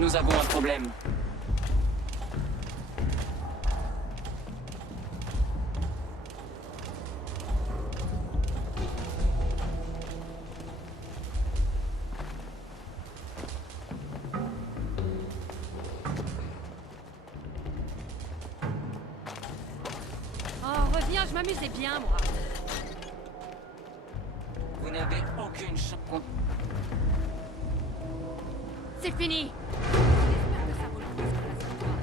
Nous avons un problème. Oh, reviens, je m'amusais bien, moi. Vous n'avez aucune chance. C'est fini. J'espère que ça vaut le coup, ce place pour toi.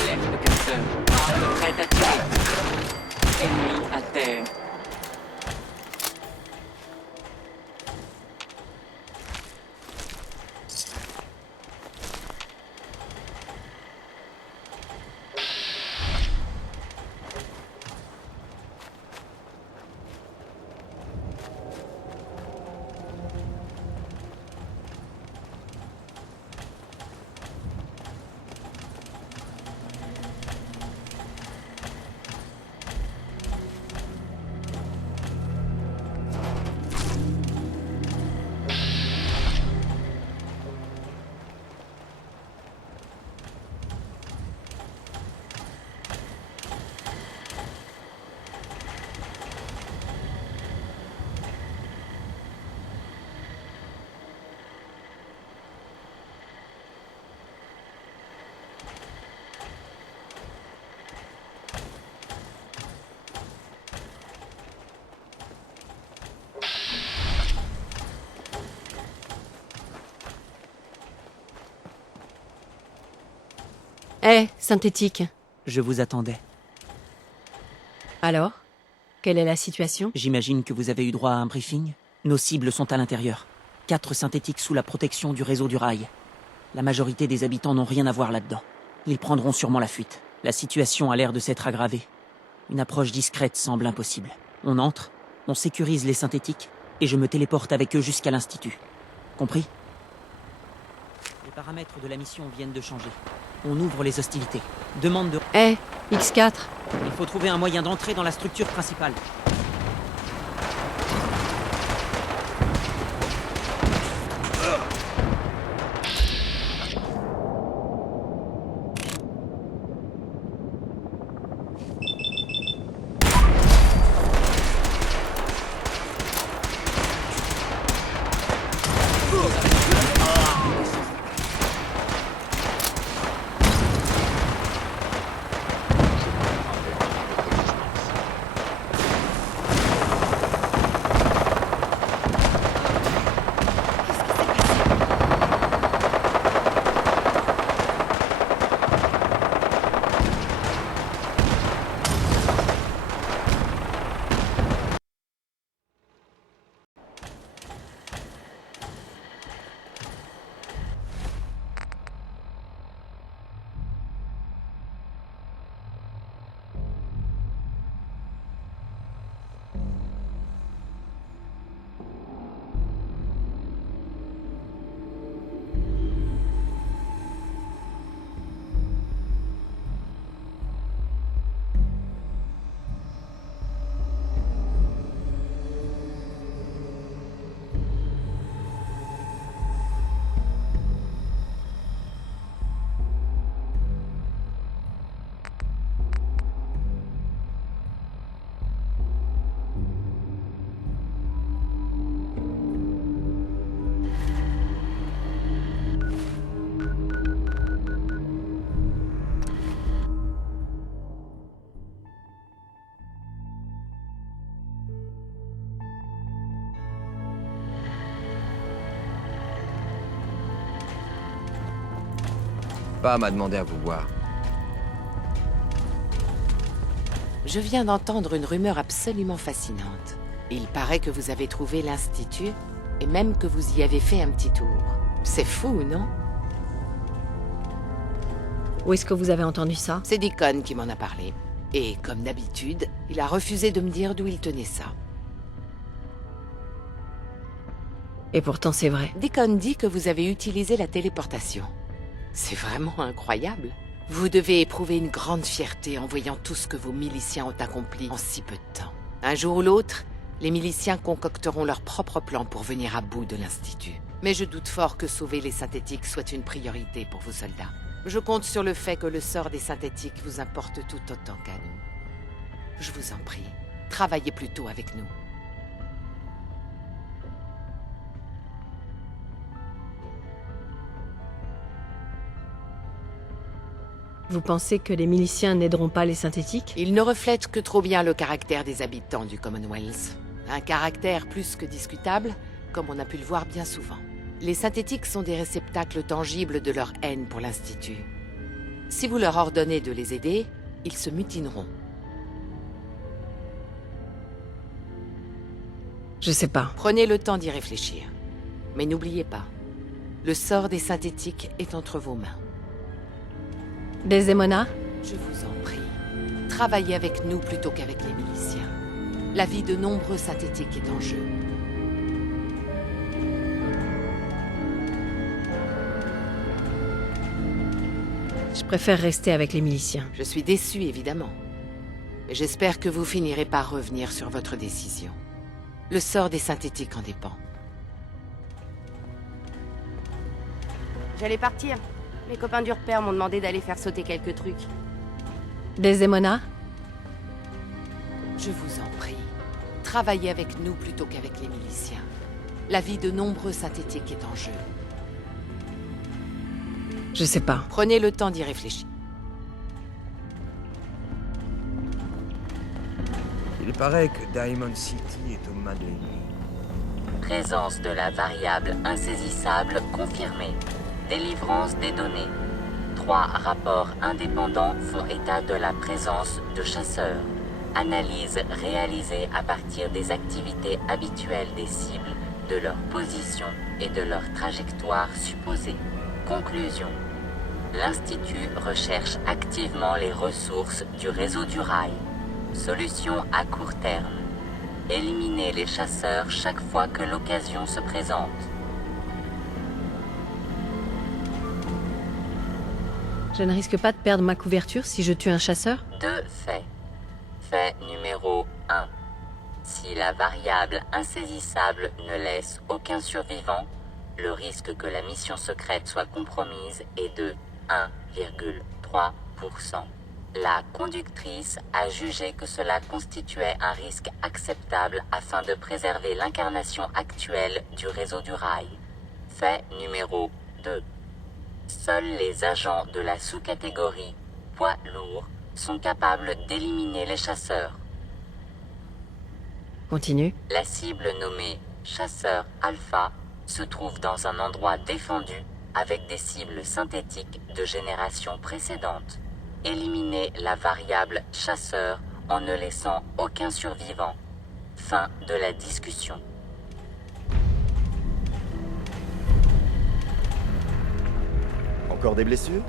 Alerte de casseur. Arme prête à tirer. Ennemi à terre. Hé, synthétique. Je vous attendais. Alors? Quelle est la situation? J'imagine que vous avez eu droit à un briefing. Nos cibles sont à l'intérieur. 4 synthétiques sous la protection du réseau du rail. La majorité des habitants n'ont rien à voir là-dedans. Ils prendront sûrement la fuite. La situation a l'air de s'être aggravée. Une approche discrète semble impossible. On entre, on sécurise les synthétiques, et je me téléporte avec eux jusqu'à l'Institut. Compris? Les paramètres de la mission viennent de changer. On ouvre les hostilités. Demande de... Hé, X4. Il faut trouver un moyen d'entrer dans la structure principale. Pas m'a demandé à vous voir. Je viens d'entendre une rumeur absolument fascinante. Il paraît que vous avez trouvé l'Institut, et même que vous y avez fait un petit tour. C'est fou, non? Où est-ce que vous avez entendu ça? C'est Deacon qui m'en a parlé. Et comme d'habitude, il a refusé de me dire d'où il tenait ça. Et pourtant c'est vrai. Deacon dit que vous avez utilisé la téléportation. C'est vraiment incroyable. Vous devez éprouver une grande fierté en voyant tout ce que vos miliciens ont accompli en si peu de temps. Un jour ou l'autre, les miliciens concocteront leur propre plan pour venir à bout de l'Institut. Mais je doute fort que sauver les synthétiques soit une priorité pour vos soldats. Je compte sur le fait que le sort des synthétiques vous importe tout autant qu'à nous. Je vous en prie, travaillez plutôt avec nous. Vous pensez que les miliciens n'aideront pas les synthétiques? Ils ne reflètent que trop bien le caractère des habitants du Commonwealth. Un caractère plus que discutable, comme on a pu le voir bien souvent. Les synthétiques sont des réceptacles tangibles de leur haine pour l'Institut. Si vous leur ordonnez de les aider, ils se mutineront. Je sais pas. Prenez le temps d'y réfléchir. Mais n'oubliez pas, le sort des synthétiques est entre vos mains. Desdemona? Je vous en prie, travaillez avec nous plutôt qu'avec les miliciens. La vie de nombreux synthétiques est en jeu. Je préfère rester avec les miliciens. Je suis déçu, évidemment. Mais j'espère que vous finirez par revenir sur votre décision. Le sort des synthétiques en dépend. J'allais partir. Les copains du repère m'ont demandé d'aller faire sauter quelques trucs. Desdemona? Je vous en prie, travaillez avec nous plutôt qu'avec les miliciens. La vie de nombreux synthétiques est en jeu. Je sais pas. Prenez le temps d'y réfléchir. Il paraît que Diamond City est aux mains de l'ennemi. Présence de la variable insaisissable confirmée. Délivrance des données. 3 rapports indépendants font état de la présence de chasseurs. Analyse réalisée à partir des activités habituelles des cibles, de leur position et de leur trajectoire supposée. Conclusion. L'Institut recherche activement les ressources du réseau du rail. Solution à court terme. Éliminer les chasseurs chaque fois que l'occasion se présente. Je ne risque pas de perdre ma couverture si je tue un chasseur? 2 faits. Fait numéro 1. Si la variable insaisissable ne laisse aucun survivant, le risque que la mission secrète soit compromise est de 1,3%. La conductrice a jugé que cela constituait un risque acceptable afin de préserver l'incarnation actuelle du réseau du rail. Fait numéro 2. Seuls les agents de la sous-catégorie poids lourds sont capables d'éliminer les chasseurs. Continue. La cible nommée chasseur alpha se trouve dans un endroit défendu avec des cibles synthétiques de génération précédente. Éliminez la variable chasseur en ne laissant aucun survivant. Fin de la discussion. Encore des blessures?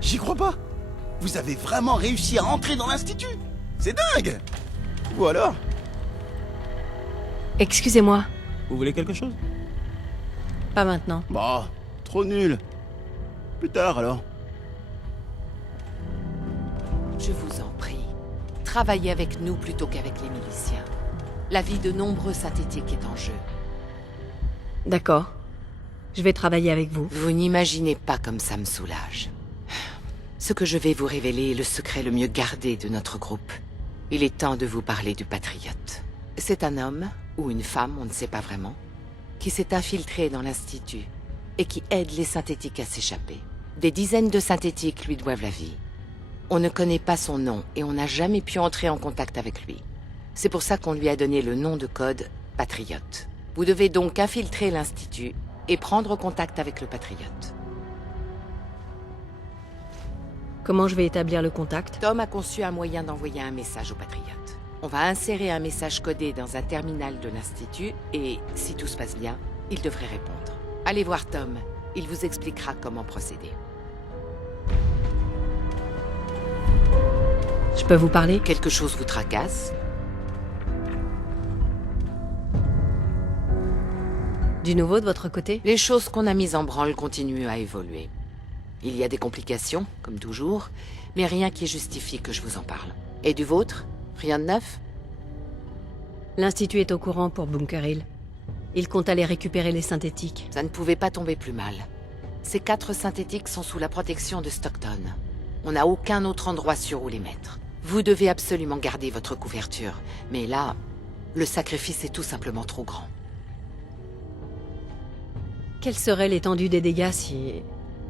J'y crois pas. Vous avez vraiment réussi à entrer dans l'Institut. C'est dingue. Ou alors? Excusez-moi. Vous voulez quelque chose? Pas maintenant. Bah, trop nul. Plus tard alors. Je vous en prie, travaillez avec nous plutôt qu'avec les miliciens. La vie de nombreux synthétiques est en jeu. D'accord. Je vais travailler avec vous. Vous n'imaginez pas comme ça me soulage. Ce que je vais vous révéler est le secret le mieux gardé de notre groupe. Il est temps de vous parler du Patriote. C'est un homme, ou une femme, on ne sait pas vraiment, qui s'est infiltré dans l'Institut et qui aide les synthétiques à s'échapper. Des dizaines de synthétiques lui doivent la vie. On ne connaît pas son nom et on n'a jamais pu entrer en contact avec lui. C'est pour ça qu'on lui a donné le nom de code Patriote. Vous devez donc infiltrer l'Institut et prendre contact avec le Patriote. Comment je vais établir le contact? Tom a conçu un moyen d'envoyer un message au Patriote. On va insérer un message codé dans un terminal de l'Institut et, si tout se passe bien, il devrait répondre. Allez voir Tom, il vous expliquera comment procéder. Je peux vous parler? Quelque chose vous tracasse? Du nouveau de votre côté? Les choses qu'on a mises en branle continuent à évoluer. Il y a des complications, comme toujours, mais rien qui justifie que je vous en parle. Et du vôtre? Rien de neuf? L'Institut est au courant pour Bunker Hill. Il compte aller récupérer les synthétiques. Ça ne pouvait pas tomber plus mal. Ces 4 synthétiques sont sous la protection de Stockton. On n'a aucun autre endroit sûr où les mettre. Vous devez absolument garder votre couverture. Mais là, le sacrifice est tout simplement trop grand. Quelle serait l'étendue des dégâts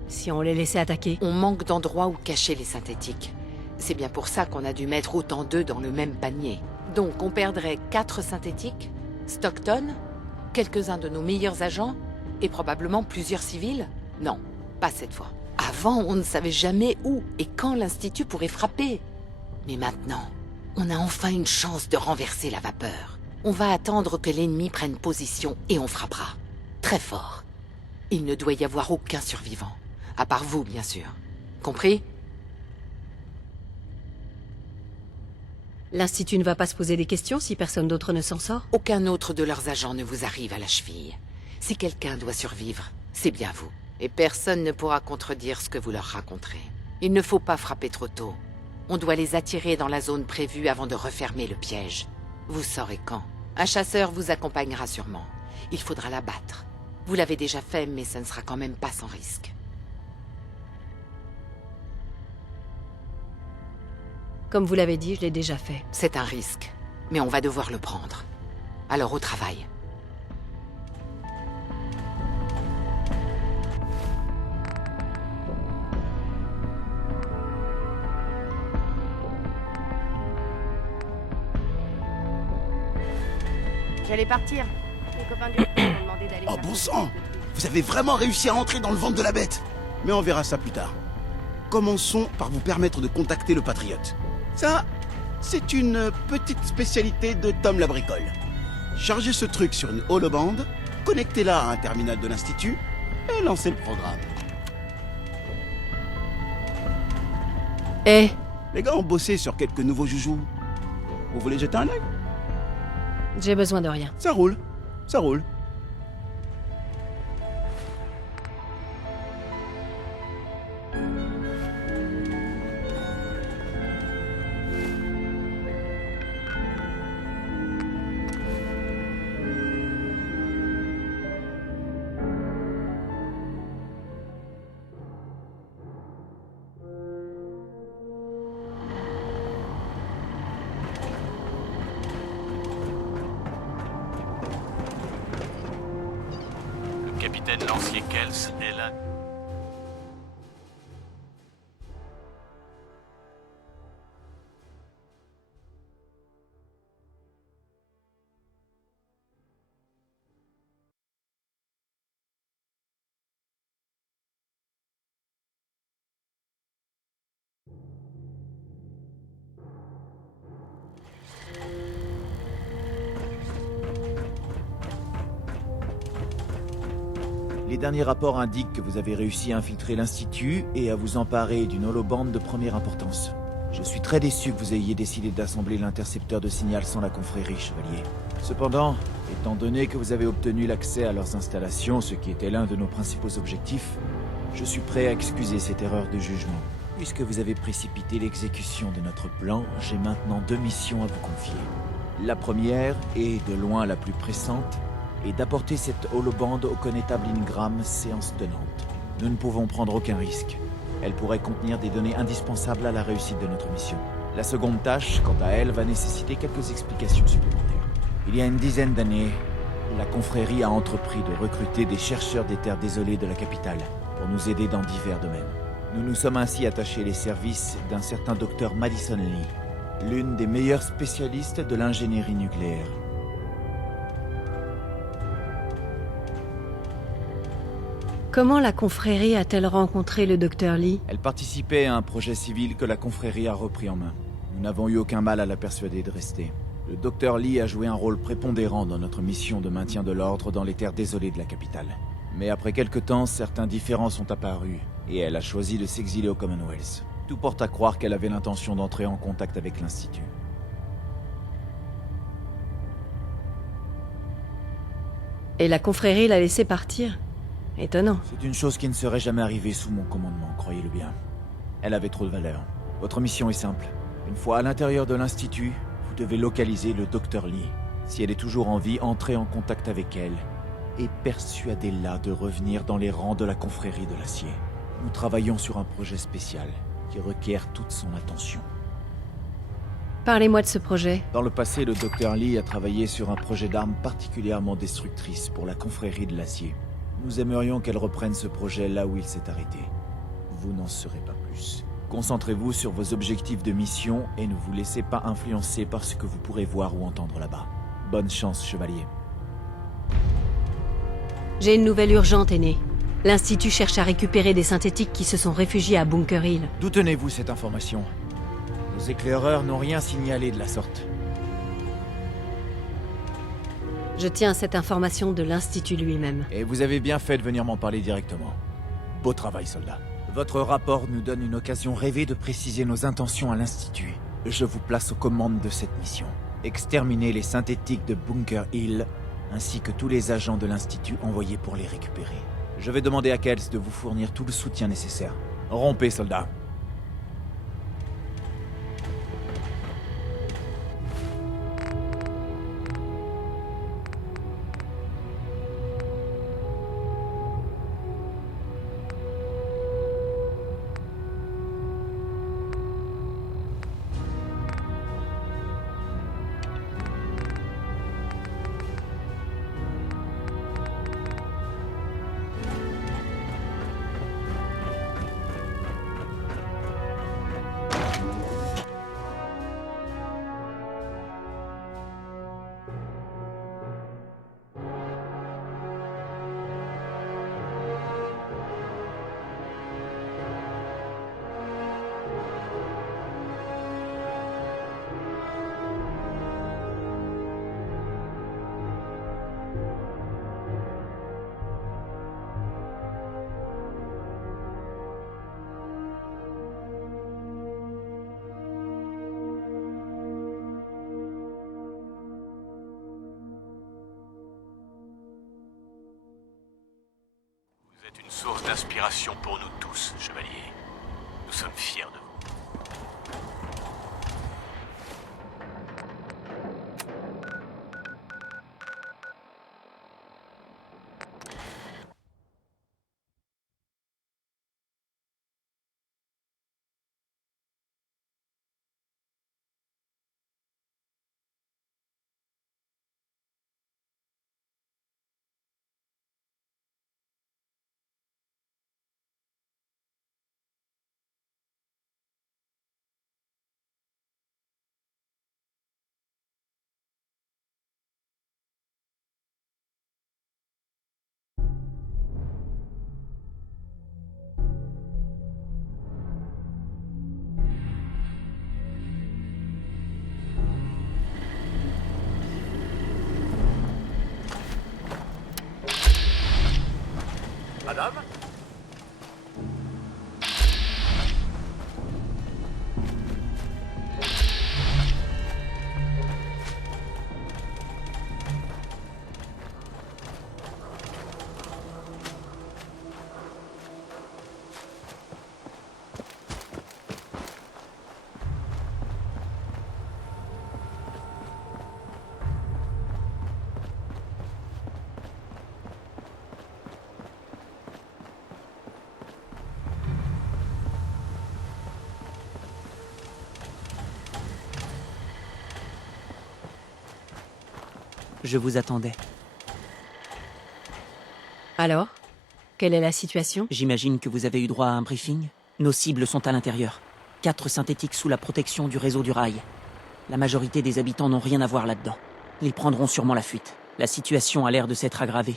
si on les laissait attaquer? On manque d'endroits où cacher les synthétiques. C'est bien pour ça qu'on a dû mettre autant d'œufs dans le même panier. Donc on perdrait 4 synthétiques, Stockton, quelques-uns de nos meilleurs agents, et probablement plusieurs civils? Non, pas cette fois. Avant, on ne savait jamais où et quand l'Institut pourrait frapper. Mais maintenant, on a enfin une chance de renverser la vapeur. On va attendre que l'ennemi prenne position et on frappera. Très fort. Il ne doit y avoir aucun survivant. À part vous, bien sûr. Compris? L'Institut ne va pas se poser des questions si personne d'autre ne s'en sort? Aucun autre de leurs agents ne vous arrive à la cheville. Si quelqu'un doit survivre, c'est bien vous. Et personne ne pourra contredire ce que vous leur raconterez. Il ne faut pas frapper trop tôt. On doit les attirer dans la zone prévue avant de refermer le piège. Vous saurez quand. Un chasseur vous accompagnera sûrement. Il faudra l'abattre. Vous l'avez déjà fait, mais ça ne sera quand même pas sans risque. Comme vous l'avez dit, je l'ai déjà fait. C'est un risque, mais on va devoir le prendre. Alors au travail. J'allais partir. Les copains du repère m'ont demandé d'aller Oh faire bon sauter sang! quelques trucs. Vous avez vraiment réussi à entrer dans le ventre de la bête. Mais on verra ça plus tard. Commençons par vous permettre de contacter le Patriote. Ça, c'est une petite spécialité de Tom la bricole. Chargez ce truc sur une holoband, connectez-la à un terminal de l'Institut et lancez le programme. Eh, Les gars ont bossé sur quelques nouveaux joujoux. Vous voulez jeter un œil? j'ai besoin de rien. Ça roule, ça roule. Capitaine Lancier Kels est là. Les derniers rapports indiquent que vous avez réussi à infiltrer l'Institut et à vous emparer d'une holobande de première importance. Je suis très déçu que vous ayez décidé d'assembler l'intercepteur de signal sans la confrérie, chevalier. Cependant, étant donné que vous avez obtenu l'accès à leurs installations, ce qui était l'un de nos principaux objectifs, je suis prêt à excuser cette erreur de jugement. Puisque vous avez précipité l'exécution de notre plan, j'ai maintenant 2 missions à vous confier. La première, et de loin la plus pressante, est d'apporter cette holobande au connétable Ingram, séance tenante. Nous ne pouvons prendre aucun risque. Elle pourrait contenir des données indispensables à la réussite de notre mission. La seconde tâche, quant à elle, va nécessiter quelques explications supplémentaires. Il y a une dizaine d'années, la confrérie a entrepris de recruter des chercheurs des terres désolées de la capitale pour nous aider dans divers domaines. Nous nous sommes ainsi attachés les services d'un certain docteur Madison Lee. l'une des meilleures spécialistes de l'ingénierie nucléaire. Comment la confrérie a-t-elle rencontré le docteur Lee? Elle participait à un projet civil que la confrérie a repris en main. Nous n'avons eu aucun mal à la persuader de rester. Le docteur Lee a joué un rôle prépondérant dans notre mission de maintien de l'ordre dans les terres désolées de la capitale. Mais après quelque temps, certains différends sont apparus, et elle a choisi de s'exiler au Commonwealth. Tout porte à croire qu'elle avait l'intention d'entrer en contact avec l'Institut. Et la confrérie l'a laissé partir? Étonnant. C'est une chose qui ne serait jamais arrivée sous mon commandement, croyez-le bien. Elle avait trop de valeur. Votre mission est simple. Une fois à l'intérieur de l'Institut, vous devez localiser le Dr Lee. Si elle est toujours en vie, entrez en contact avec elle et persuadez-la de revenir dans les rangs de la confrérie de l'acier. Nous travaillons sur un projet spécial qui requiert toute son attention. Parlez-moi de ce projet. Dans le passé, le Dr Lee a travaillé sur un projet d'armes particulièrement destructrice pour la confrérie de l'acier. Nous aimerions qu'elle reprenne ce projet là où il s'est arrêté. Vous n'en saurez pas plus. Concentrez-vous sur vos objectifs de mission et ne vous laissez pas influencer par ce que vous pourrez voir ou entendre là-bas. Bonne chance, chevalier. J'ai une nouvelle urgente, aîné. L'Institut cherche à récupérer des synthétiques qui se sont réfugiés à Bunker Hill. D'où tenez-vous cette information? Nos éclaireurs n'ont rien signalé de la sorte. Je tiens à cette information de l'Institut lui-même. Et vous avez bien fait de venir m'en parler directement. Beau travail, soldat. Votre rapport nous donne une occasion rêvée de préciser nos intentions à l'Institut. Je vous place aux commandes de cette mission. Exterminer les synthétiques de Bunker Hill, ainsi que tous les agents de l'Institut envoyés pour les récupérer. Je vais demander à Kels de vous fournir tout le soutien nécessaire. Rompez, soldats. Vous êtes une source d'inspiration pour nous tous, chevalier. Nous sommes fiers de vous. Madame? Je vous attendais. Alors? Quelle est la situation? J'imagine que vous avez eu droit à un briefing. Nos cibles sont à l'intérieur. 4 synthétiques sous la protection du réseau du rail. La majorité des habitants n'ont rien à voir là-dedans. Ils prendront sûrement la fuite. La situation a l'air de s'être aggravée.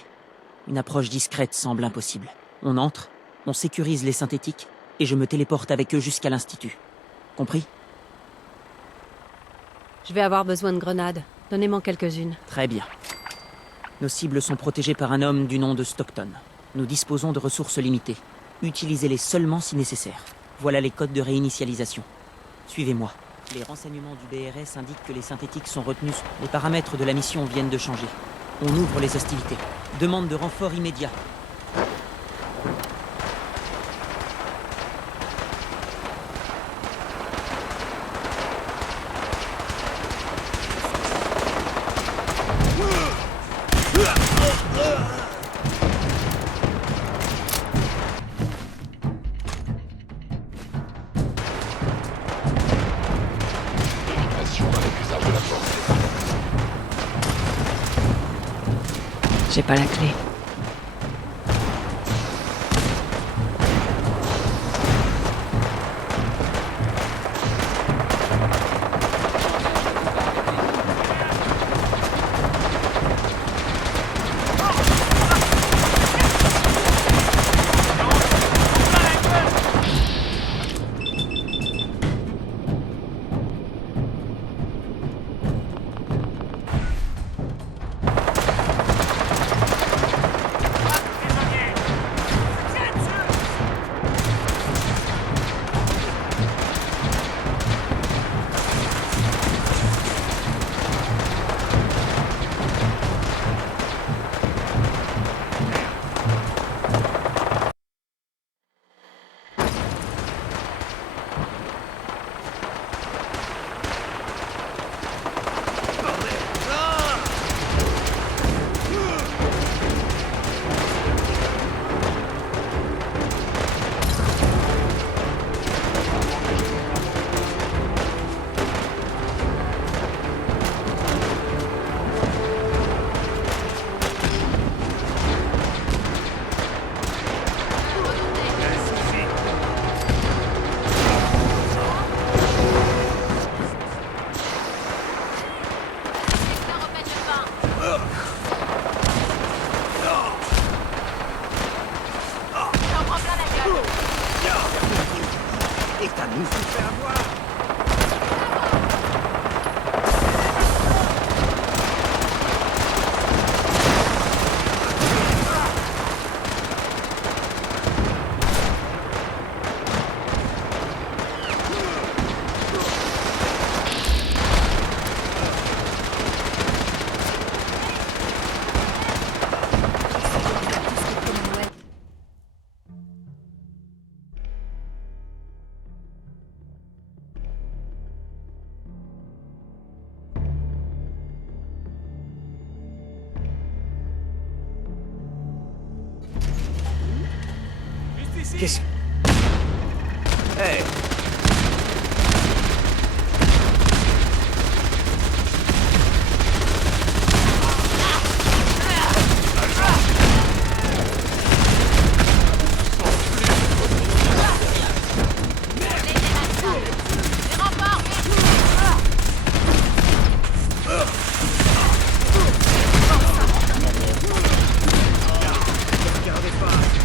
Une approche discrète semble impossible. On entre, on sécurise les synthétiques, et je me téléporte avec eux jusqu'à l'Institut. Compris? Je vais avoir besoin de grenades. Donnez-moi quelques-unes. Très bien. Nos cibles sont protégées par un homme du nom de Stockton. Nous disposons de ressources limitées. Utilisez-les seulement si nécessaire. Voilà les codes de réinitialisation. Suivez-moi. Les renseignements du BRS indiquent que les synthétiques sont retenus. Les paramètres de la mission viennent de changer. On ouvre les hostilités. Demande de renfort immédiat. J'ai pas la clé. Qu'est-ce... Hey! Regardez pas!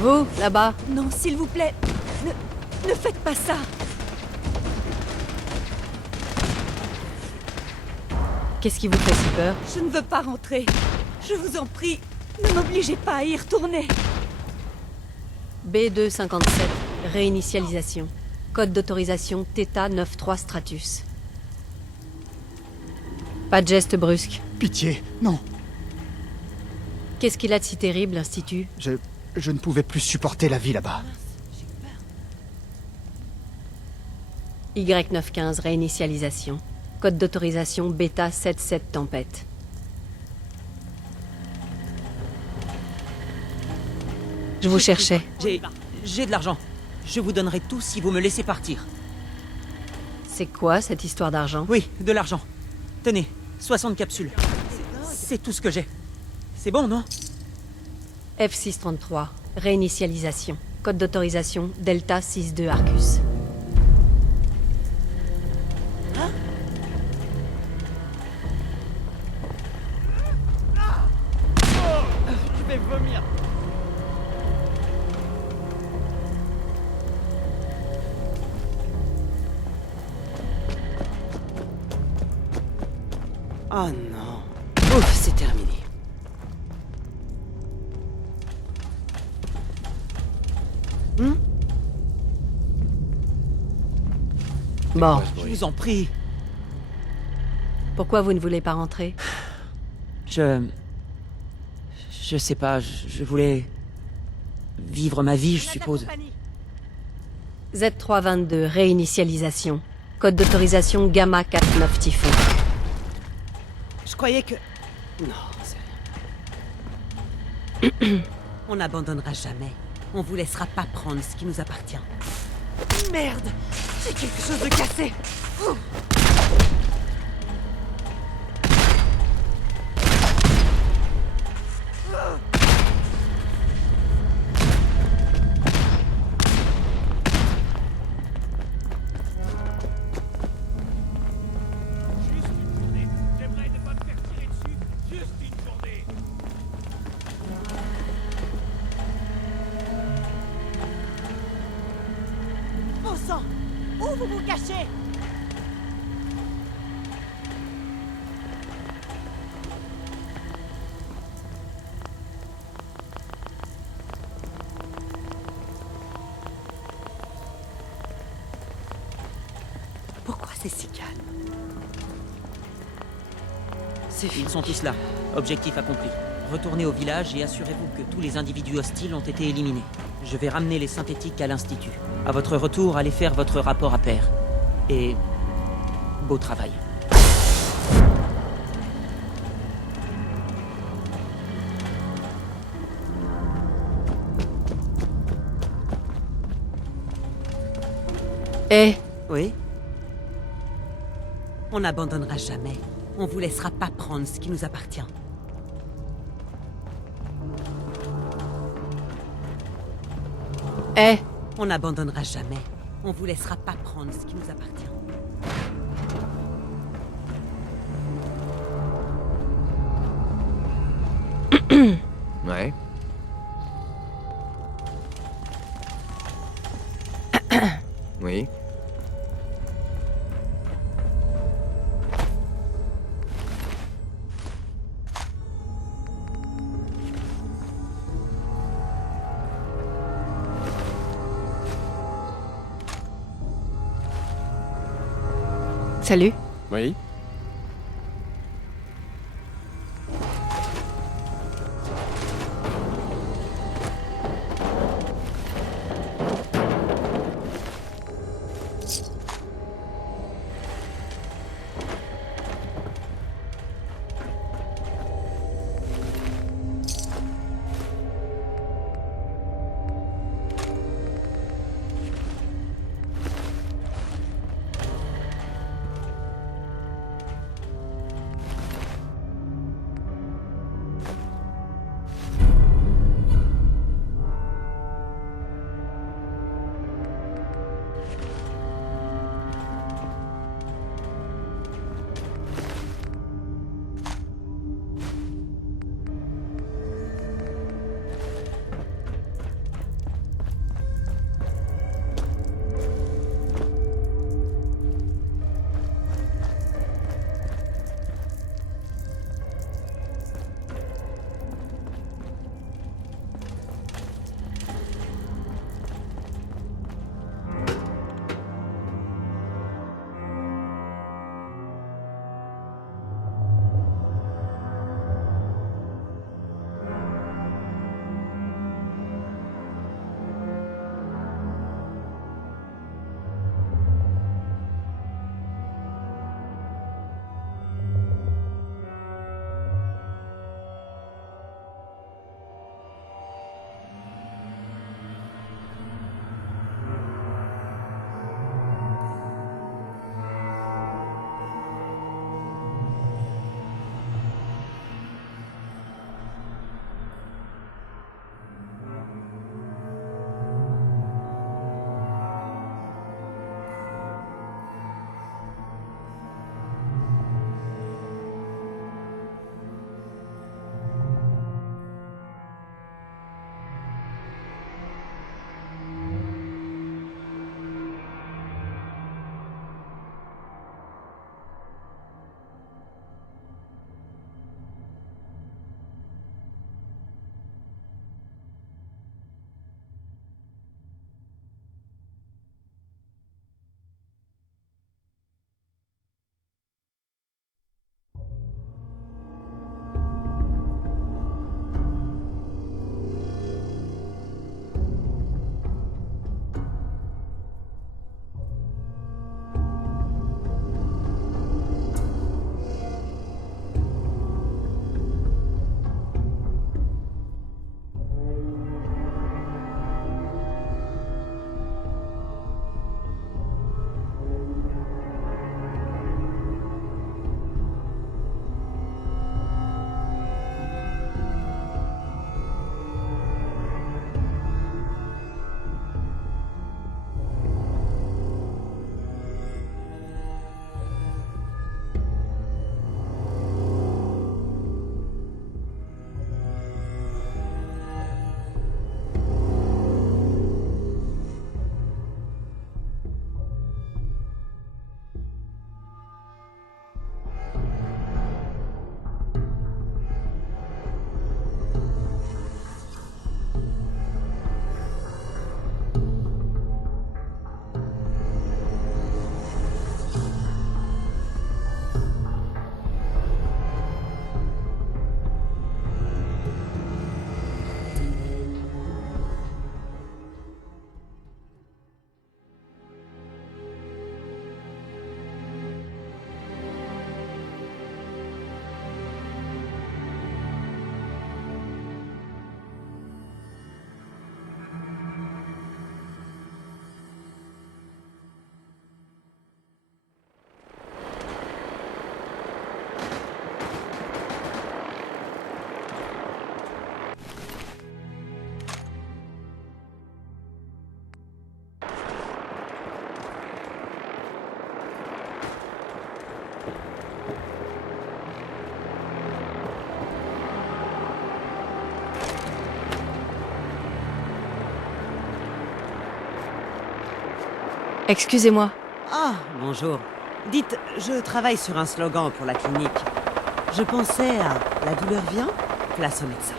Vous, là-bas, Non, s'il vous plaît, ne faites pas ça. qu'est-ce qui vous fait si peur? Je ne veux pas rentrer. Je vous en prie, ne m'obligez pas à y retourner. B257, réinitialisation. Code d'autorisation Theta 93 Stratus. Pas de geste brusque. Pitié, non. Qu'est-ce qu'il a de si terrible, l'Institut? Je ne pouvais plus supporter la vie là-bas. Y915, réinitialisation. Code d'autorisation Beta 77 Tempête. Je vous cherchais. J'ai de l'argent. Je vous donnerai tout si vous me laissez partir. C'est quoi cette histoire d'argent? Oui, de l'argent. Tenez, 60 capsules. C'est tout ce que j'ai. C'est bon, non? F633, réinitialisation. Code d'autorisation Delta 62 Arcus. Je vais vomir. Oh non. Ouf, c'est terminé. Bon, Je vous en prie. pourquoi vous ne voulez pas rentrer? Je sais pas, je voulais vivre ma vie, je suppose. Z322, réinitialisation. Code d'autorisation Gamma 49 Typhon. Je croyais que... Non, c'est rien. On n'abandonnera jamais. On vous laissera pas prendre ce qui nous appartient. Merde, j'ai quelque chose de cassé. Ouh. J'aimerais ne pas me faire tirer dessus juste une journée. Bon sang, où vous vous cachez? Pourquoi c'est si calme? C'est Ils fini. sont tous là. Objectif accompli. Retournez au village et assurez-vous que tous les individus hostiles ont été éliminés. Je vais ramener les synthétiques à l'Institut. À votre retour, allez faire votre rapport à pair. Et... beau travail. Eh, Oui? On n'abandonnera jamais. On vous laissera pas prendre ce qui nous appartient. eh, On n'abandonnera jamais. On vous laissera pas prendre ce qui nous appartient. Ouais. Oui. salut. Oui. Excusez-moi. Ah, bonjour. Dites, je travaille sur un slogan pour la clinique. Je pensais à la douleur vient, place au médecin.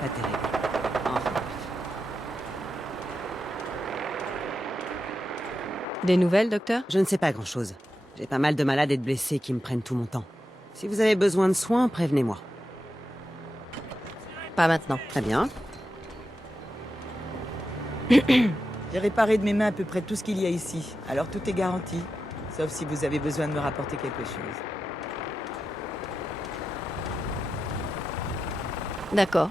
Pas terrible. Enfin, bref. Des nouvelles, docteur? Je ne sais pas grand-chose. J'ai pas mal de malades et de blessés qui me prennent tout mon temps. Si vous avez besoin de soins, prévenez-moi. Pas maintenant. Très bien. J'ai réparé de mes mains à peu près tout ce qu'il y a ici, alors tout est garanti. Sauf si vous avez besoin de me rapporter quelque chose. D'accord.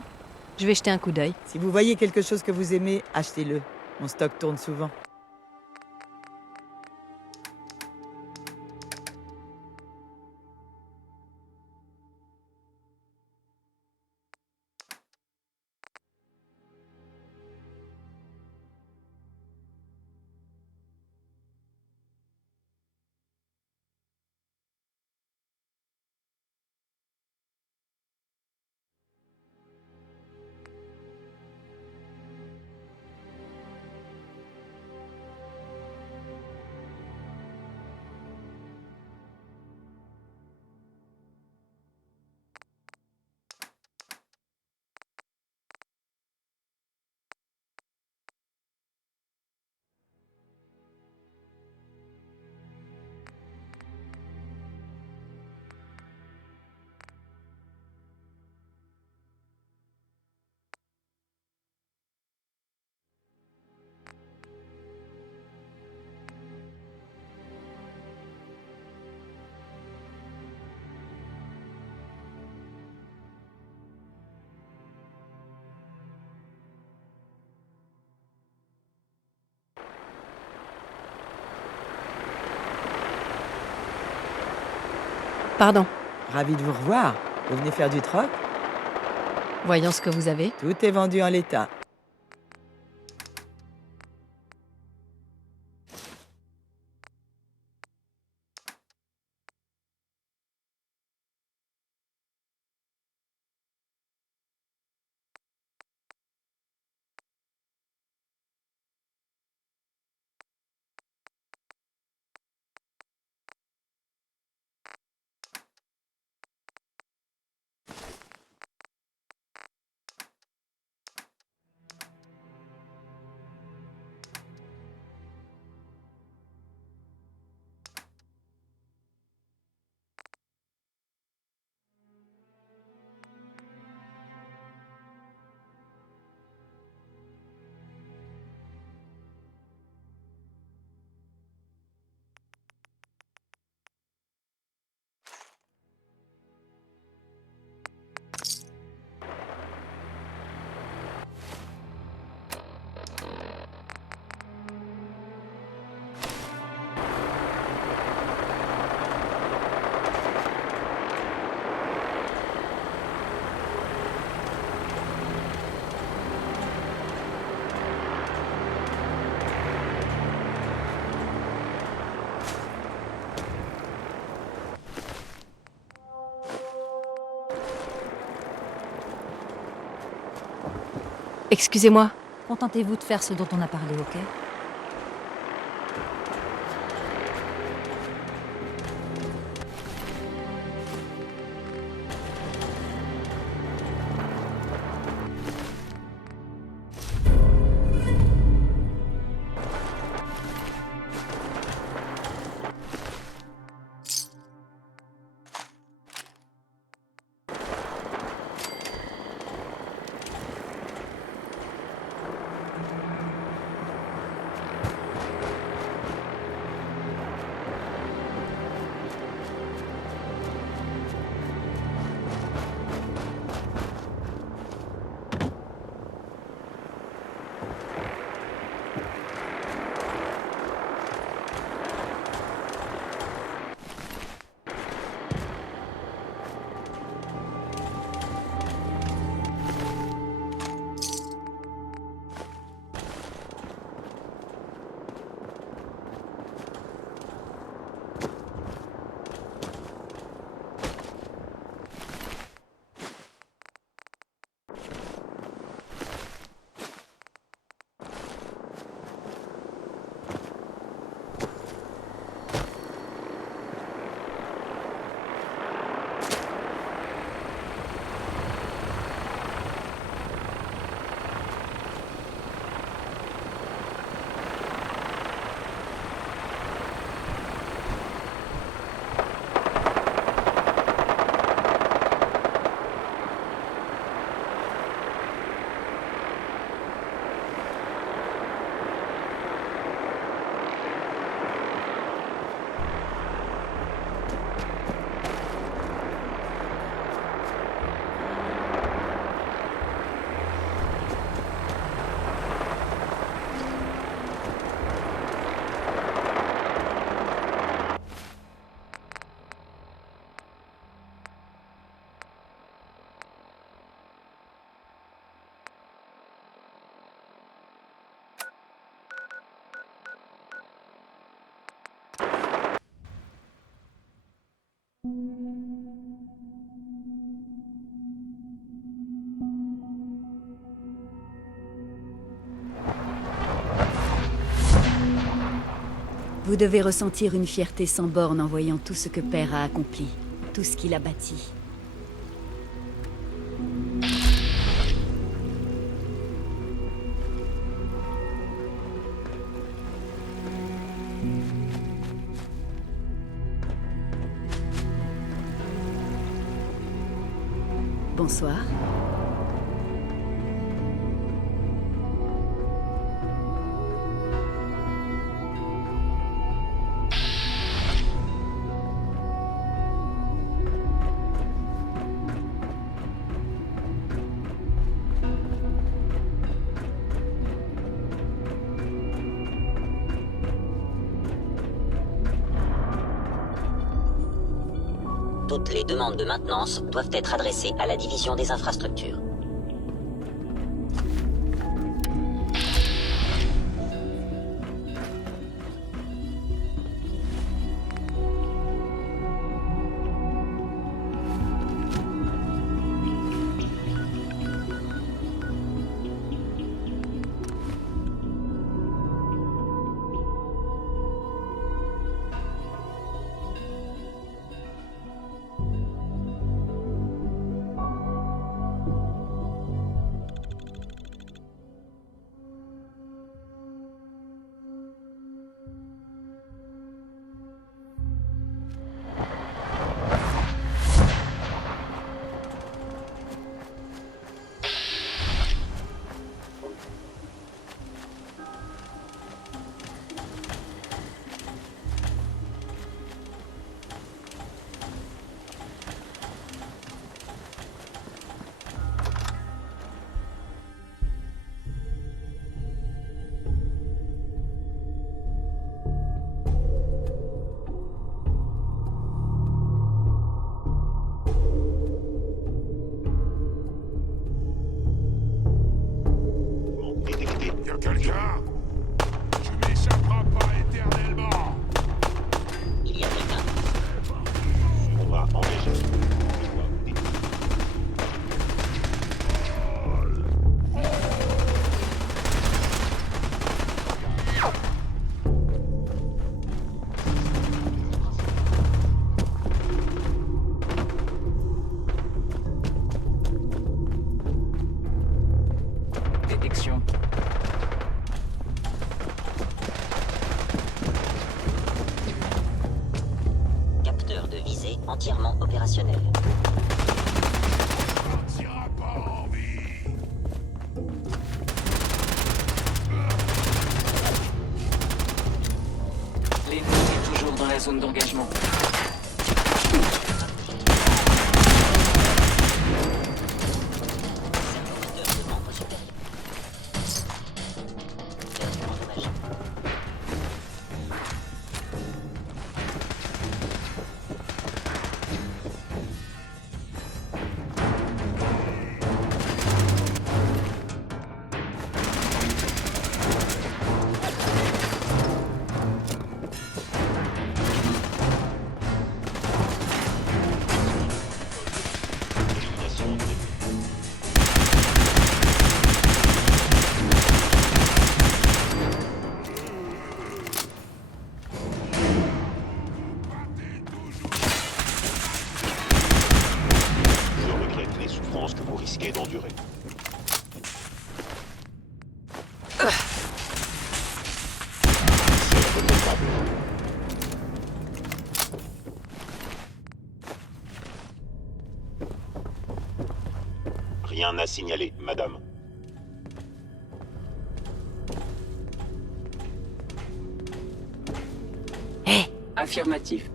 Je vais jeter un coup d'œil. Si vous voyez quelque chose que vous aimez, achetez-le. Mon stock tourne souvent. Pardon. Ravi de vous revoir. Vous venez faire du troc? Voyons ce que vous avez. Tout est vendu en l'état. Excusez-moi. Contentez-vous de faire ce dont on a parlé, ok? Vous devez ressentir une fierté sans borne en voyant tout ce que Père a accompli, tout ce qu'il a bâti. Bonsoir. Toutes les demandes de maintenance doivent être adressées à la division des infrastructures. Quelqu'un? Tu m'échapperas pas éternellement. Il y a quelqu'un. On va engager. Détection. Capteur de visée entièrement opérationnel. Partira pas en vie. L'ennemi est toujours dans la zone d'engagement. Que vous risquez d'endurer. C'est regrettable. Rien à signaler, madame. Affirmatif.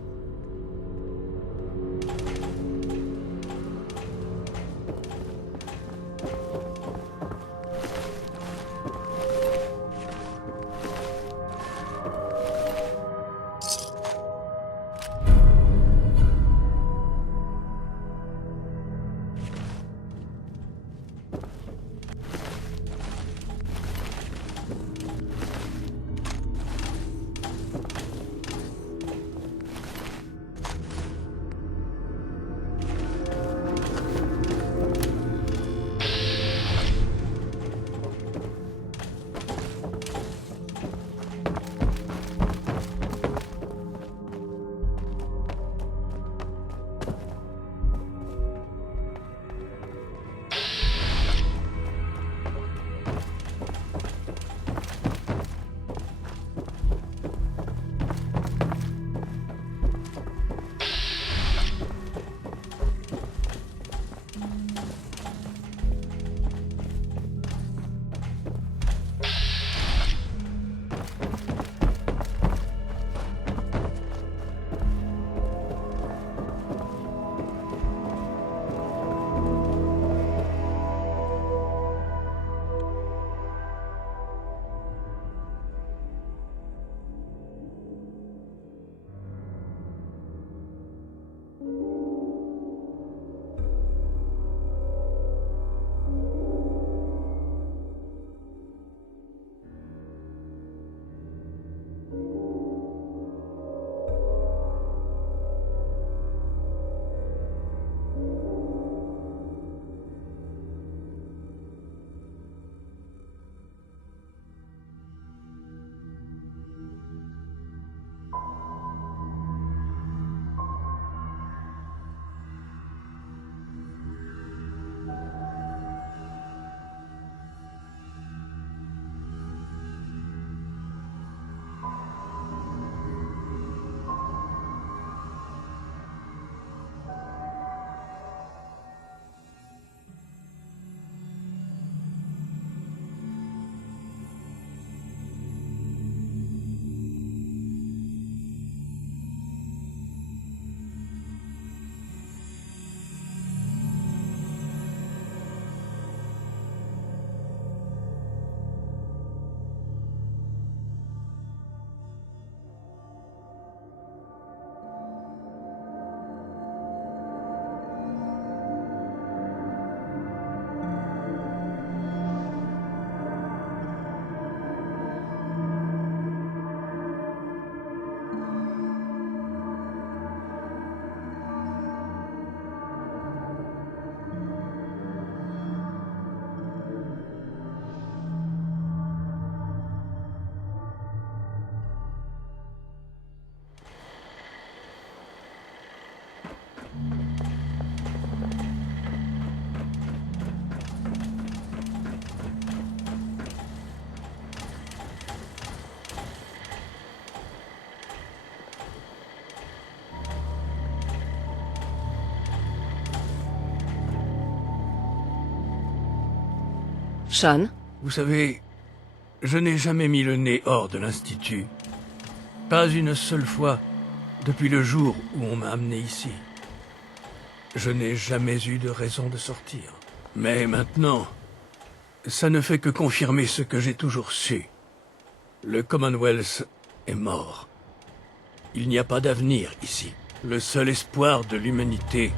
Sean? Vous savez, je n'ai jamais mis le nez hors de l'Institut. Pas une seule fois depuis le jour où on m'a amené ici. Je n'ai jamais eu de raison de sortir. Mais maintenant, ça ne fait que confirmer ce que j'ai toujours su. Le Commonwealth est mort. Il n'y a pas d'avenir ici. Le seul espoir de l'humanité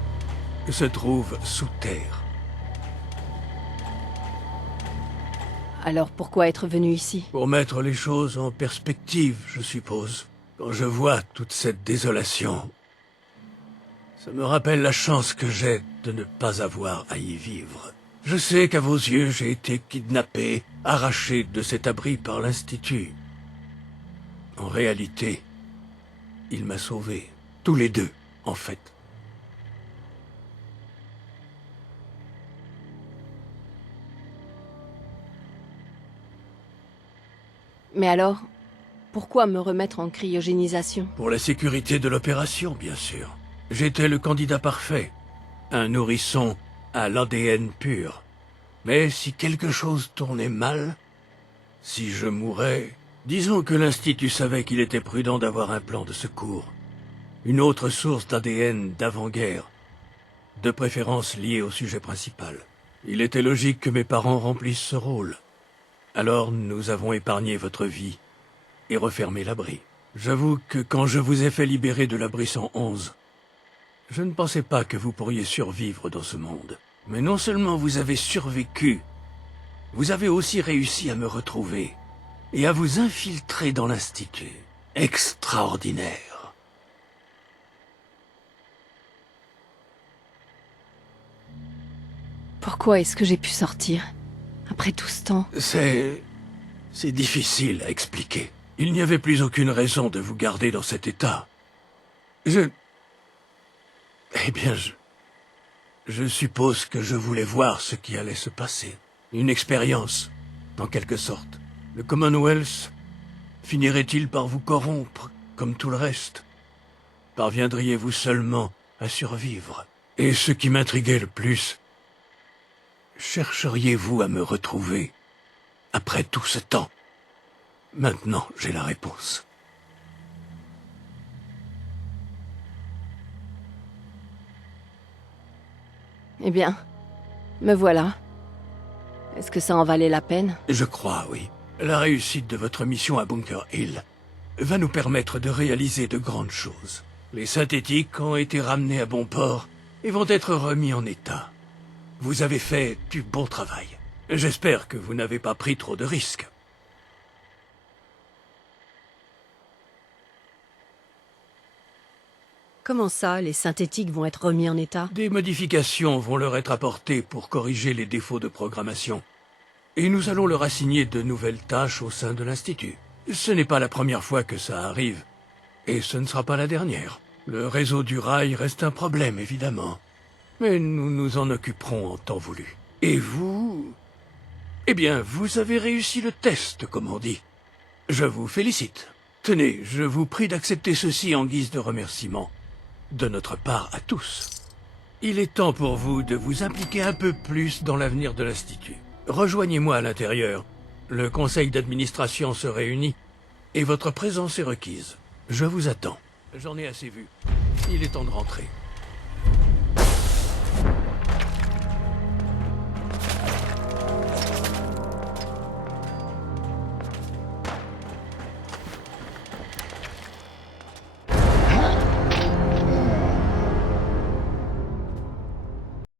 se trouve sous terre. Alors pourquoi être venu ici? Pour mettre les choses en perspective, je suppose. Quand je vois toute cette désolation, ça me rappelle la chance que j'ai de ne pas avoir à y vivre. Je sais qu'à vos yeux, j'ai été kidnappé, arraché de cet abri par l'Institut. En réalité, il m'a sauvé. Tous les deux, en fait. Mais alors, pourquoi me remettre en cryogénisation? Pour la sécurité de l'opération, bien sûr. J'étais le candidat parfait. Un nourrisson à l'ADN pur. Mais si quelque chose tournait mal, si je mourais, disons que l'Institut savait qu'il était prudent d'avoir un plan de secours. Une autre source d'ADN d'avant-guerre, de préférence liée au sujet principal. Il était logique que mes parents remplissent ce rôle. Alors nous avons épargné votre vie et refermé l'abri. J'avoue que quand je vous ai fait libérer de l'abri 111, je ne pensais pas que vous pourriez survivre dans ce monde. Mais non seulement vous avez survécu, vous avez aussi réussi à me retrouver et à vous infiltrer dans l'Institut. Extraordinaire. Pourquoi est-ce que j'ai pu sortir? Après tout ce temps? C'est difficile à expliquer. Il n'y avait plus aucune raison de vous garder dans cet état. Eh bien, je suppose que je voulais voir ce qui allait se passer. Une expérience, en quelque sorte. Le Commonwealth finirait-il par vous corrompre, comme tout le reste? Parviendriez-vous seulement à survivre? Et ce qui m'intriguait le plus, chercheriez-vous à me retrouver après tout ce temps? Maintenant, j'ai la réponse. Eh bien, me voilà. Est-ce que ça en valait la peine? Je crois, oui. La réussite de votre mission à Bunker Hill va nous permettre de réaliser de grandes choses. Les synthétiques ont été ramenés à bon port et vont être remis en état. Vous avez fait du bon travail. J'espère que vous n'avez pas pris trop de risques. Comment ça, les synthétiques vont être remis en état? Des modifications vont leur être apportées pour corriger les défauts de programmation. Et nous allons leur assigner de nouvelles tâches au sein de l'Institut. Ce n'est pas la première fois que ça arrive. Et ce ne sera pas la dernière. Le réseau du rail reste un problème, évidemment. Mais nous nous en occuperons en temps voulu. Et vous... Eh bien, vous avez réussi le test, comme on dit. Je vous félicite. Tenez, je vous prie d'accepter ceci en guise de remerciement. De notre part à tous. Il est temps pour vous de vous impliquer un peu plus dans l'avenir de l'Institut. Rejoignez-moi à l'intérieur. Le conseil d'administration se réunit et votre présence est requise. Je vous attends. J'en ai assez vu. Il est temps de rentrer.